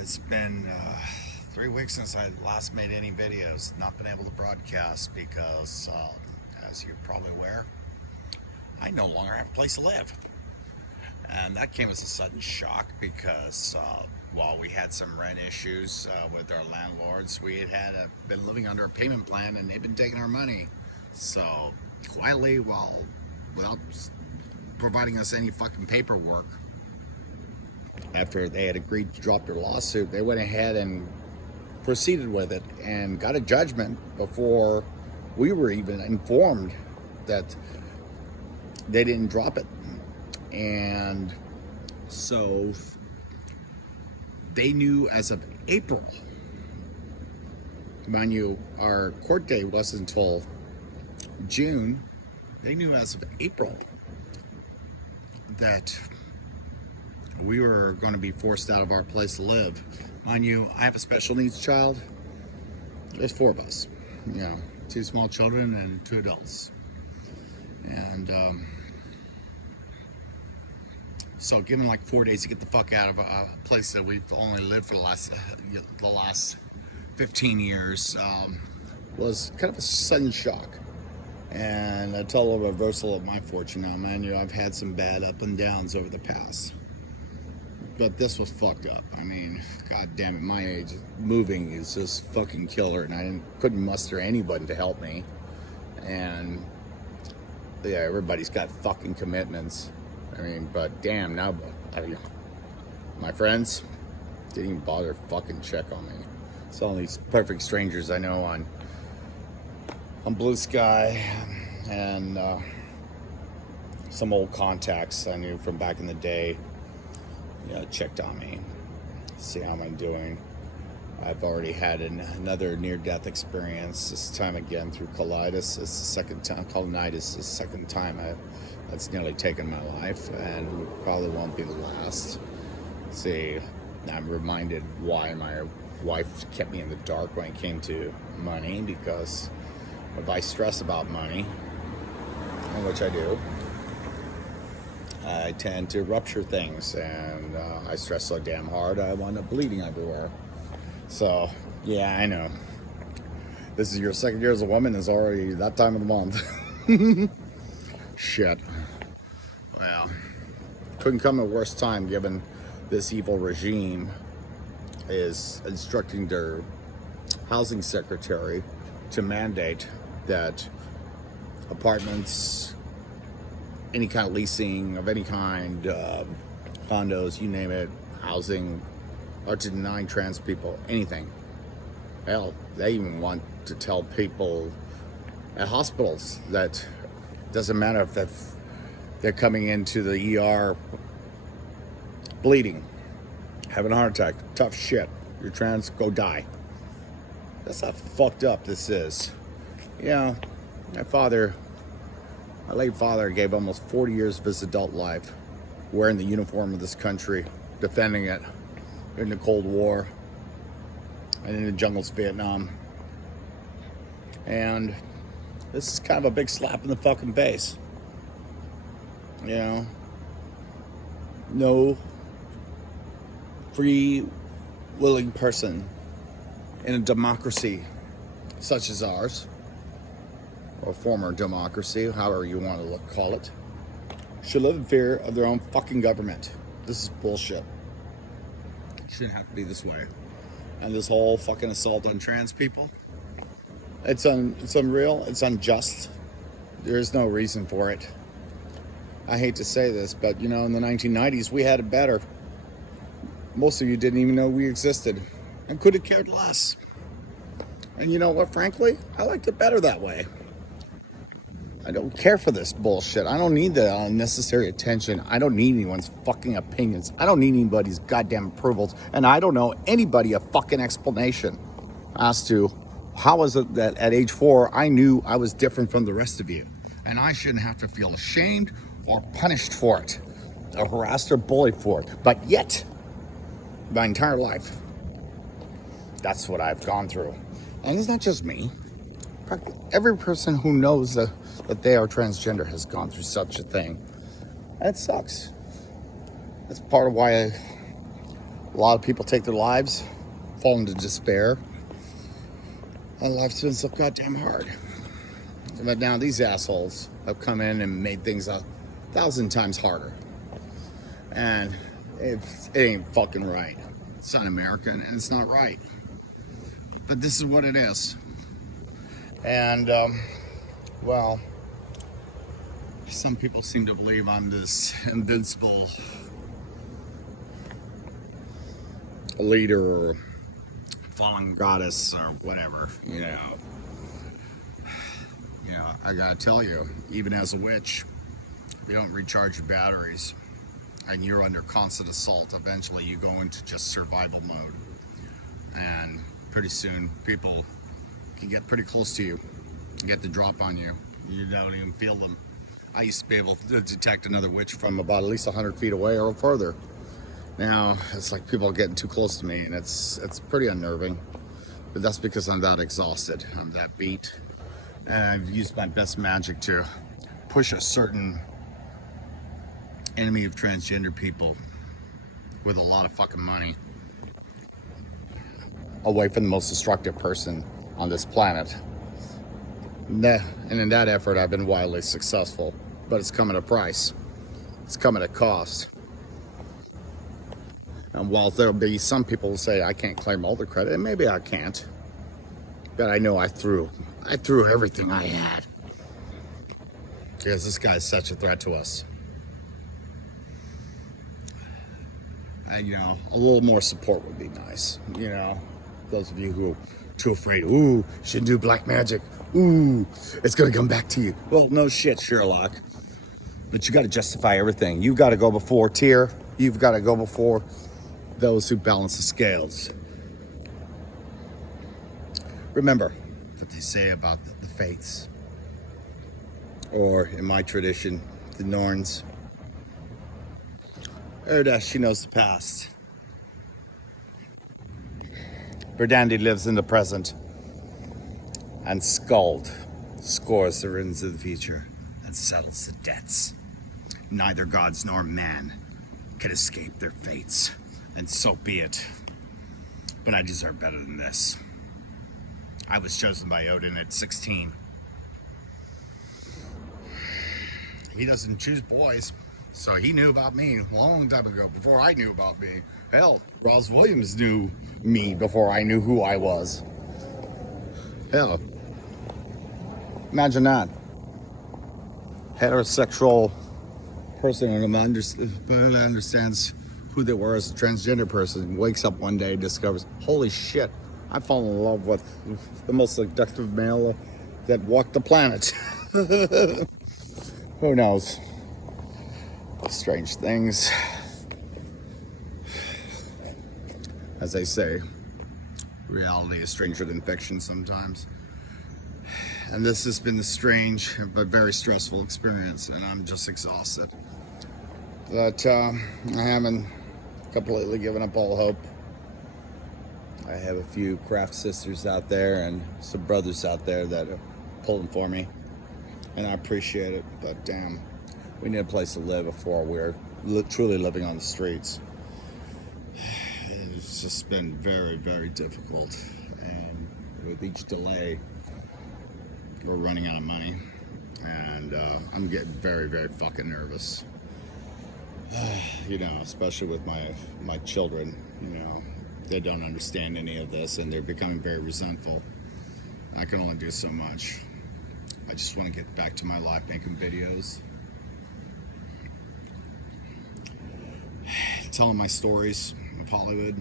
It's been 3 weeks since I last made any videos. Not been able to broadcast because, as you're probably aware, I no longer have a place to live. And that came as a sudden shock because while we had some rent issues with our landlords, we had been living under a payment plan and they've been taking our money. So quietly, without providing us any fucking paperwork, after they had agreed to drop their lawsuit, they went ahead and proceeded with it and got a judgment before we were even informed that they didn't drop it. And so they knew as of April. Mind you, our court date wasn't until June. They knew as of April that we were going to be forced out of our place to live. Mind you, I have a special needs child. There's 4 of us, 2 small children and 2 adults. And so given like 4 days to get the fuck out of a place that we've only lived for the last 15 years was kind of a sudden shock. And a total reversal of my fortune now, man. I've had some bad up and downs over the past. But this was fucked up. I mean, god damn it, my age, moving is just fucking killer, and I couldn't muster anybody to help me. And yeah, everybody's got fucking commitments. I mean, but damn, now, my friends didn't even bother to fucking check on me. It's all these perfect strangers I know on Blue Sky and some old contacts I knew from back in the day. Checked on me, see how I'm doing. I've already had another near-death experience, this time again through colitis. It's the second time, colonitis, the second time that's nearly taken my life, and probably won't be the last. See, I'm reminded why my wife kept me in the dark when it came to money, because if I stress about money, which I do, I tend to rupture things, and I stress so damn hard I wind up bleeding everywhere. So, yeah, I know. This is your second year as a woman, is already that time of the month. Shit. Well, couldn't come at a worse time, given this evil regime is instructing their housing secretary to mandate that apartments, any kind of leasing of any kind, condos, you name it, housing, or to deny trans people anything. Hell, they even want to tell people at hospitals that doesn't matter if they're coming into the ER bleeding, having a heart attack, tough shit, you're trans, go die. That's how fucked up this is. My late father gave almost 40 years of his adult life wearing the uniform of this country, defending it in the Cold War and in the jungles of Vietnam. And this is kind of a big slap in the fucking face. No free, willing person in a democracy such as ours, or former democracy, however you want to call it, should live in fear of their own fucking government. This is bullshit. It shouldn't have to be this way. And this whole fucking assault on trans people, it's unreal, it's unjust. There is no reason for it. I hate to say this, but in the 1990s, we had it better. Most of you didn't even know we existed and could have cared less. And you know what, frankly, I liked it better that way. I don't care for this bullshit. I don't need the unnecessary attention. I don't need anyone's fucking opinions. I don't need anybody's goddamn approvals. And I don't know anybody a fucking explanation as to how was it that at age 4 I knew I was different from the rest of you. And I shouldn't have to feel ashamed or punished for it, or harassed or bullied for it. But yet, my entire life, that's what I've gone through. And it's not just me. Practically every person who knows that they are transgender has gone through such a thing. And it sucks. That's part of why lot of people take their lives, fall into despair, and life's been so goddamn hard. But now these assholes have come in and made things 1,000 times harder. And it ain't fucking right. It's un-American and it's not right. But this is what it is. And, well, some people seem to believe I'm this invincible leader or fallen goddess or whatever, you know. You know, I gotta tell you, even as a witch, if you don't recharge your batteries and you're under constant assault, eventually you go into just survival mode. And pretty soon people can get pretty close to you, get the drop on you. You don't even feel them. I used to be able to detect another witch from about at least 100 feet away or further. Now it's like people are getting too close to me, and it's pretty unnerving. But that's because I'm that exhausted. I'm that beat. And I've used my best magic to push a certain enemy of transgender people with a lot of fucking money away from the most destructive person on this planet. And in that effort, I've been wildly successful. But it's come at a price. It's come at a cost. And while there'll be some people who say I can't claim all the credit, and maybe I can't, but I know I threw everything I had. Because this guy's such a threat to us. And, you know, a little more support would be nice. You know, those of you who are too afraid, ooh, shouldn't do black magic. Ooh, it's gonna come back to you. Well, no shit, Sherlock. But you gotta justify everything. You've gotta go before Tyr. You've gotta go before those who balance the scales. Remember what they say about the fates. Or, in my tradition, the Norns. Erda, she knows the past. Verdandi lives in the present. And Skald scores the runes of the future and settles the debts. Neither gods nor man can escape their fates, and so be it. But I deserve better than this. I was chosen by Odin at 16. He doesn't choose boys, so he knew about me a long time ago, before I knew about me. Hell, Ross Williams knew me before I knew who I was. Hell, imagine that. Heterosexual person who understands who they were as a transgender person wakes up one day and discovers, holy shit, I fall in love with the most seductive male that walked the planet. Who knows? Strange things. As they say, reality is stranger than fiction sometimes. And this has been a strange but very stressful experience, and I'm just exhausted. But I haven't completely given up all hope. I have a few craft sisters out there and some brothers out there that are pulling for me, and I appreciate it. But damn, we need a place to live before we're truly living on the streets. It's just been very, very difficult, and with each delay, we're running out of money, and I'm getting very, very fucking nervous. You know, especially with my children. You know, they don't understand any of this, and they're becoming very resentful. I can only do so much. I just want to get back to my life making videos, telling my stories of Hollywood,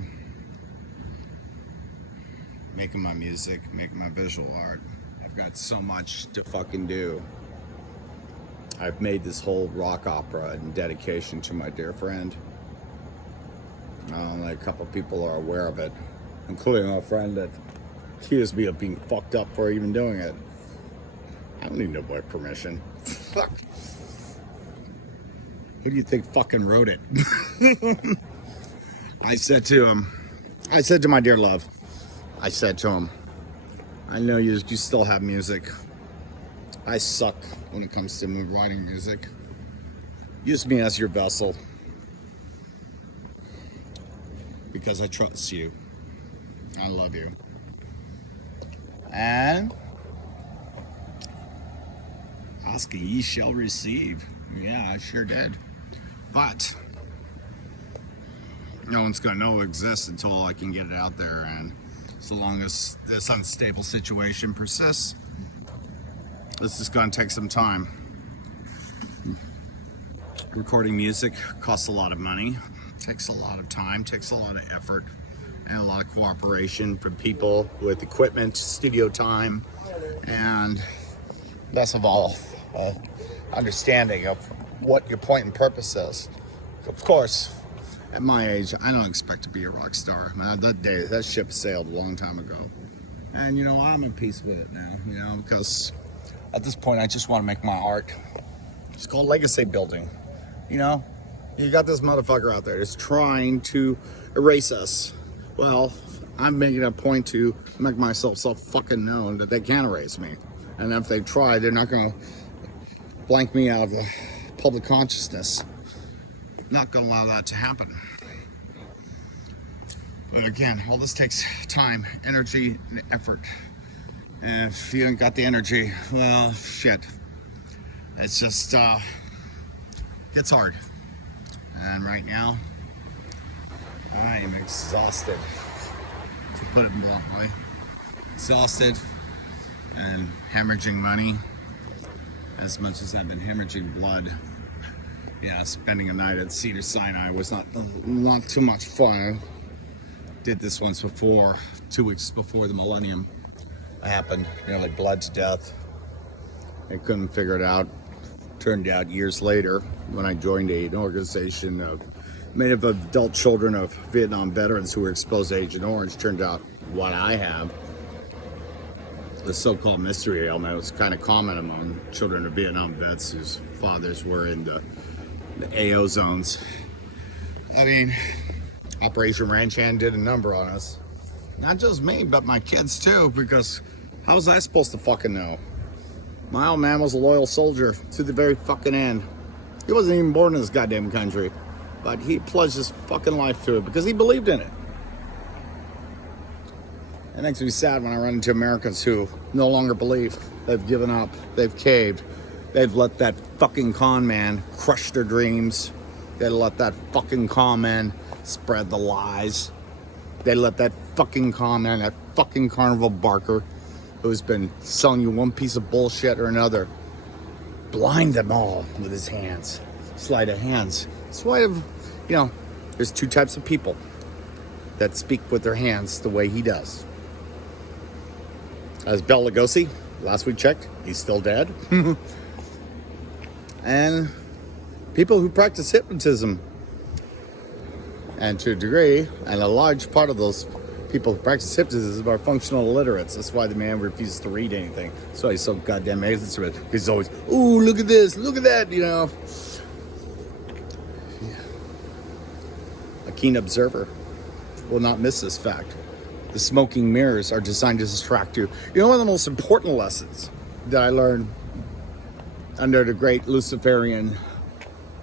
making my music, making my visual art. I've got so much to fucking do. I've made this whole rock opera in dedication to my dear friend. Only a couple people are aware of it, including a friend that accused me of being fucked up for even doing it. I don't need no boy permission. Fuck. Who do you think fucking wrote it? I said to my dear love, I said to him, I know you still have music. I suck when it comes to writing music. Use me as your vessel. Because because I trust you. I love you. And ask and ye shall receive. Yeah, I sure did. But no one's gonna know it exists until I can get it out there, and so long as this unstable situation persists, this is gonna take some time. Recording music costs a lot of money, takes a lot of time, takes a lot of effort, and a lot of cooperation from people with equipment, studio time, and best of all, understanding of what your point and purpose is. Of course, at my age, I don't expect to be a rock star. That ship sailed a long time ago. And you know, I'm in peace with it now, you know, because at this point, I just want to make my art. It's called legacy building. You know, you got this motherfucker out there that's trying to erase us. Well, I'm making a point to make myself so fucking known that they can't erase me. And if they try, they're not going to blank me out of the public consciousness. Not going to allow that to happen. But again, all this takes time, energy, and effort. And if you ain't got the energy, well, shit. It's just, gets hard. And right now, I am exhausted, to put it bluntly. Exhausted and hemorrhaging money. As much as I've been hemorrhaging blood. Yeah, spending a night at Cedar Sinai was not too much fun. Did this once before, 2 weeks before the millennium happened. Nearly bled to death. I couldn't figure it out. Turned out years later, when I joined an organization made up of adult children of Vietnam veterans who were exposed to Agent Orange, turned out what I have, the so-called mystery ailment, was kind of common among children of Vietnam vets whose fathers were in the AO zones. I mean, Operation Ranch Hand did a number on us. Not just me, but my kids too, because how was I supposed to fucking know? My old man was a loyal soldier to the very fucking end. He wasn't even born in this goddamn country, but he pledged his fucking life to it because he believed in it. It makes me sad when I run into Americans who no longer believe. They've given up. They've caved. They've let that fucking con man crush their dreams. They let that fucking con man spread the lies. They let that fucking con man, that fucking carnival barker who's been selling you one piece of bullshit or another, blind them all with his hands. Sleight of hands. Sleight of, you know, there's two types of people that speak with their hands the way he does. As Bela Lugosi, last we checked, he's still dead. And people who practice hypnotism. And to a degree, and a large part of those people who practice hypnotism are functional illiterates. That's why the man refuses to read anything. That's why he's so goddamn ignorant. He's always, ooh, look at this, look at that, you know. A keen observer will not miss this fact. The smoking mirrors are designed to distract you. You know, one of the most important lessons that I learned under the great Luciferian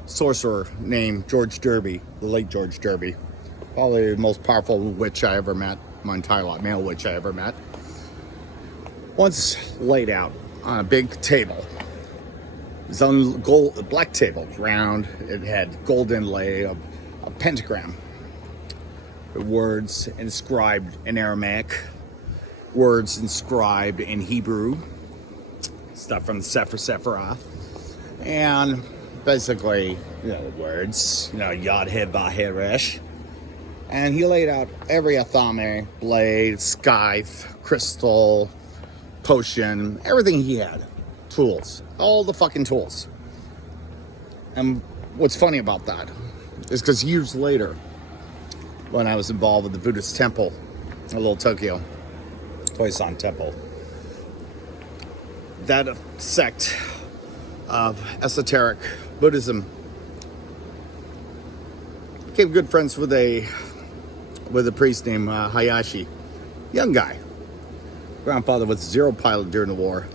sorcerer named George Derby, the late George Derby, probably the most powerful witch I ever met, my entire life, male witch I ever met, once laid out on a big table. It was on a black table, round. It had gold inlay, a pentagram. Words inscribed in Aramaic, words inscribed in Hebrew, stuff from the Sefer Sephirah, and basically, you know, words, you know, Yod He Vah He Resh. And he laid out every athame, blade, scythe, crystal, potion, everything he had. Tools. All the fucking tools. And what's funny about that is because years later, when I was involved with the Buddhist temple in Little Tokyo, Toisan Temple, that sect of esoteric Buddhism became good friends with a priest named Hayashi, young guy. Grandfather was a zero pilot during the war.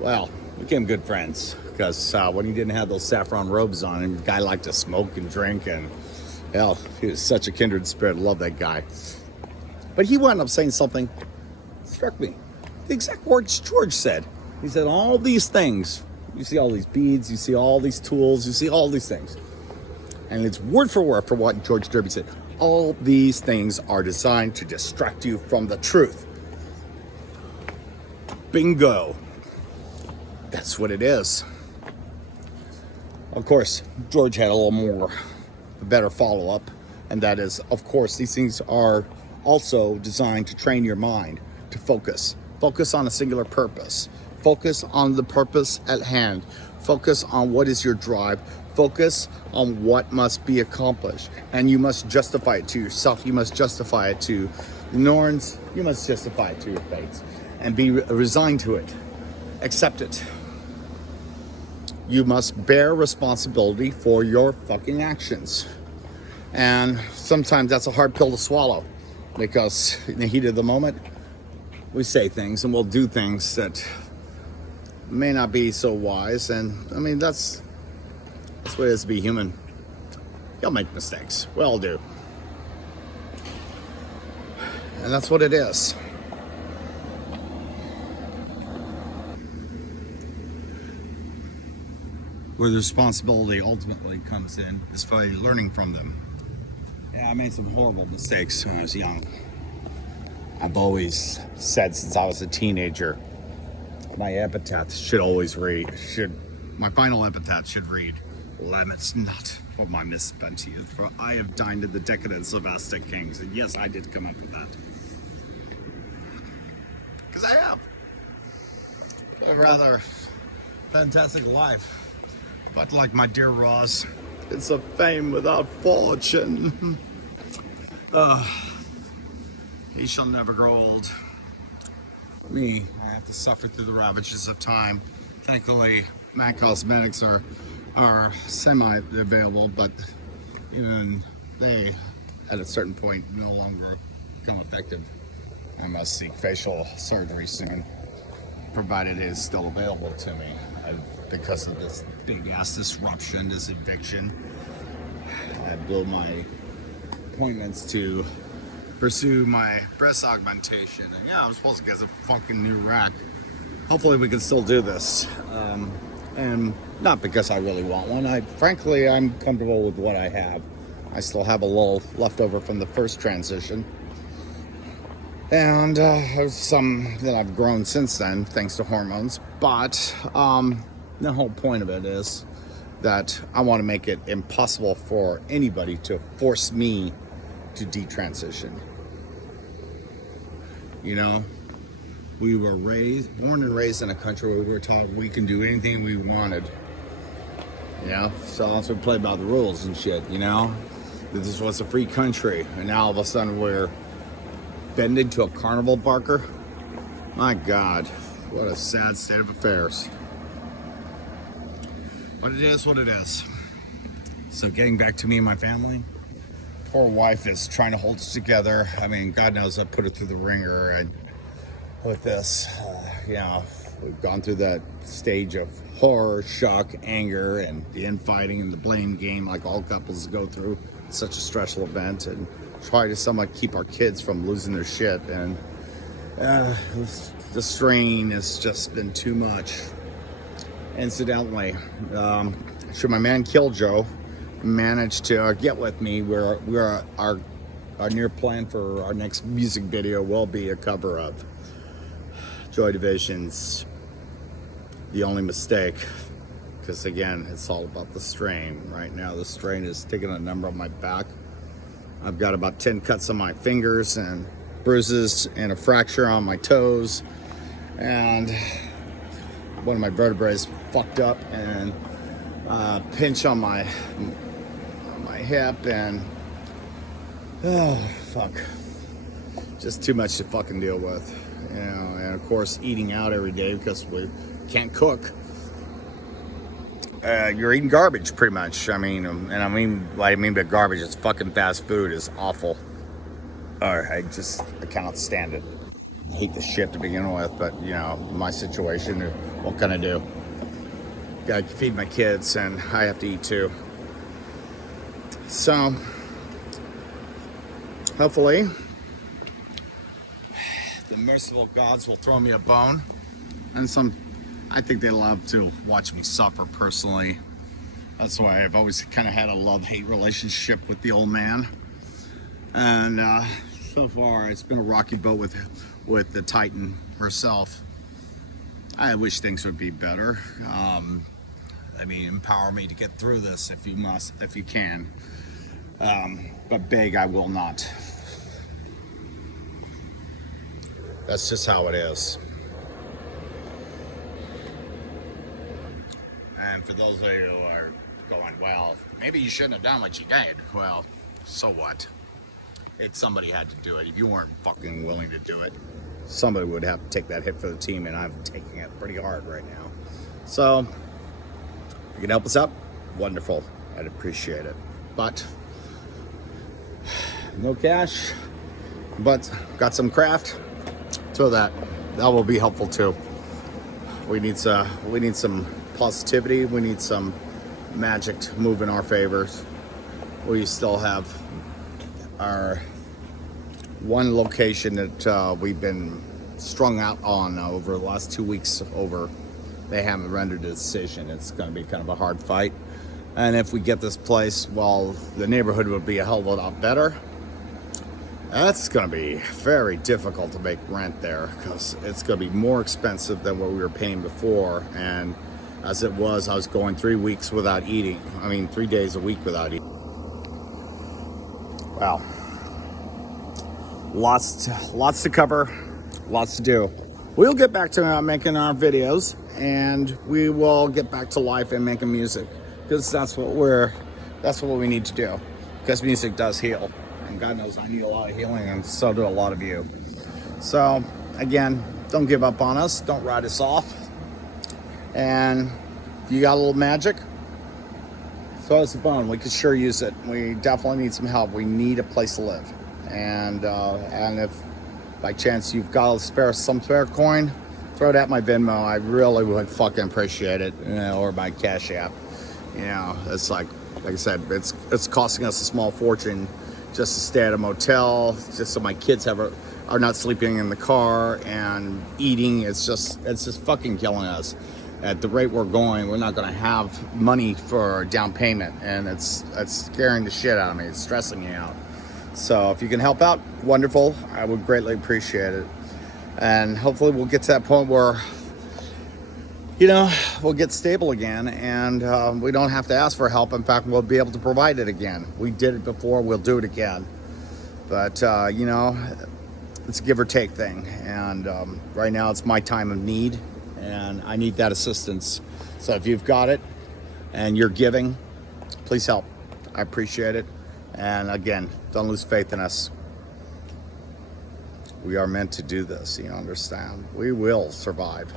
Well, became good friends because when he didn't have those saffron robes on, and the guy liked to smoke and drink and Hell, he was such a kindred spirit. I love that guy. But he wound up saying something that struck me. The exact words George said. He said, all these things, you see all these beads, you see all these tools, you see all these things. And it's word for word for what George Derby said. All these things are designed to distract you from the truth. Bingo. That's what it is. Of course, George had a little more, a better follow-up, and that is, of course, these things are also designed to train your mind to focus. Focus on a singular purpose. Focus on the purpose at hand. Focus on what is your drive. Focus on what must be accomplished. And you must justify it to yourself. You must justify it to the norms. You must justify it to your fates. And be resigned to it. Accept it. You must bear responsibility for your fucking actions. And sometimes that's a hard pill to swallow, because in the heat of the moment, we say things and we'll do things that may not be so wise. And I mean, that's what it is to be human. You'll make mistakes. We all do. And that's what it is. Where the responsibility ultimately comes in is by learning from them. Yeah, I made some horrible mistakes when I was young. I've always said since I was a teenager, my epitaph should always read, my final epitaph should read, laments not for my misspent youth, for I have dined in the decadence of Aztec kings. And yes, I did come up with that. Because I have. A rather fantastic life. But like my dear Ross, it's a fame without fortune. He shall never grow old. Me, I have to suffer through the ravages of time. Thankfully, MAC cosmetics are semi-available, but even they, at a certain point, no longer become effective. I must seek facial surgery soon, provided it is still available to me. Because of this big ass disruption, this eviction, I blew my appointments to pursue my breast augmentation. And yeah, I'm supposed to get a fucking new rack. Hopefully we can still do this. And not because I really want one. Frankly, I'm comfortable with what I have. I still have a little leftover from the first transition. And some that I've grown since then, thanks to hormones. But the whole point of it is that I want to make it impossible for anybody to force me to detransition. You know, we were born and raised in a country where we were taught we can do anything we wanted. You know, so also play by the rules and shit, you know? This was a free country, and now all of a sudden we're bending to a carnival barker. My God, what a sad state of affairs. But it is what it is. So getting back to me and my family, poor wife is trying to hold us together. I mean, God knows I put her through the ringer and with this. You know, we've gone through that stage of horror, shock, anger, and the infighting and the blame game like all couples go through. It's such a stressful event, and try to somewhat keep our kids from losing their shit. And the strain has just been too much. Incidentally, should my man Killjoe manage to get with me, our near plan for our next music video will be a cover of Joy Division's The Only Mistake, because again, it's all about the strain. Right now, the strain is taking a number on my back. I've got about 10 cuts on my fingers and bruises and a fracture on my toes, and one of my vertebrae is fucked up, and pinch on my hip, and oh fuck, just too much to fucking deal with, you know. And of course, eating out every day because we can't cook. You're eating garbage pretty much. I mean, what I mean by garbage is fucking fast food is awful. I cannot stand it. I hate the shit to begin with, but you know, my situation, what can I do? Gotta feed my kids, and I have to eat too. So, hopefully the merciful gods will throw me a bone. And I think they love to watch me suffer personally. That's why I've always kind of had a love-hate relationship with the old man. And so far, it's been a rocky boat with the Titan herself. I wish things would be better. I mean, empower me to get through this if you can. But beg, I will not. That's just how it is. And for those of you who are going, well, maybe you shouldn't have done what you did. Well, so what? Somebody had to do it. If you weren't fucking willing to do it, somebody would have to take that hit for the team, and I'm taking it pretty hard right now. So, if you can help us out, wonderful. I'd appreciate it. But, no cash, but got some craft, so that will be helpful too. We need some positivity. We need some magic to move in our favors. We still have our one location that we've been strung out on over the last 2 weeks. They haven't rendered a decision. It's going to be kind of a hard fight. And if we get this place, well, the neighborhood would be a hell of a lot better. That's going to be very difficult to make rent there, because it's going to be more expensive than what we were paying before. And as it was, I was going 3 weeks without eating. 3 days a week without eating. Wow. Lots to cover, lots to do. We'll get back to making our videos, and we will get back to life and making music, because that's what we need to do, because music does heal, and God knows I need a lot of healing, and so do a lot of you. So again, don't give up on us, don't write us off, and if you got a little magic, throw us a bone. We could sure use it. We definitely need some help. We need a place to live. And if by chance you've got some spare coin, throw it at my Venmo. I really would fucking appreciate it, or my Cash App. It's like I said, it's costing us a small fortune just to stay at a motel, just so my kids are not sleeping in the car and eating. It's just fucking killing us. At the rate we're going, we're not going to have money for down payment, and it's scaring the shit out of me. It's stressing me out. So if you can help out, wonderful. I would greatly appreciate it. And hopefully we'll get to that point where, we'll get stable again, and we don't have to ask for help. In fact, we'll be able to provide it again. We did it before, we'll do it again. But, it's a give or take thing. And right now it's my time of need, and I need that assistance. So if you've got it and you're giving, please help. I appreciate it. And again, don't lose faith in us. We are meant to do this, you understand? We will survive.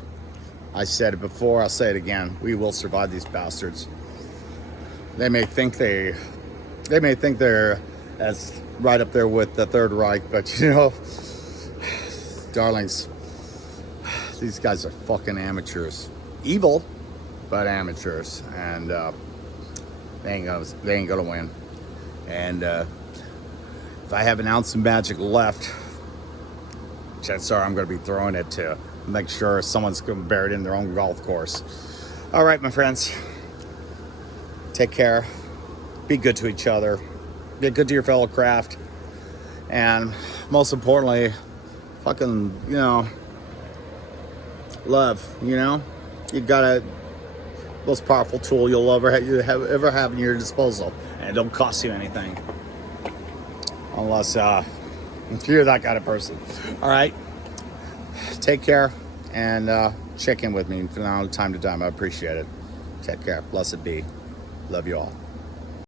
I said it before, I'll say it again. We will survive these bastards. They may think they're as right up there with the Third Reich, but darlings, these guys are fucking amateurs. Evil, but amateurs. And they ain't gonna win. And if I have an ounce of magic left, chances are I'm going to be throwing it to make sure someone's going to bury it in their own golf course. All right, my friends. Take care. Be good to each other. Be good to your fellow craft. And most importantly, fucking, love, You got a most powerful tool you'll ever have in your disposal. And it don't cost you anything. Unless if you're that kind of person. All right. Take care, and check in with me from now time to time. I appreciate it. Take care. Blessed be. Love you all.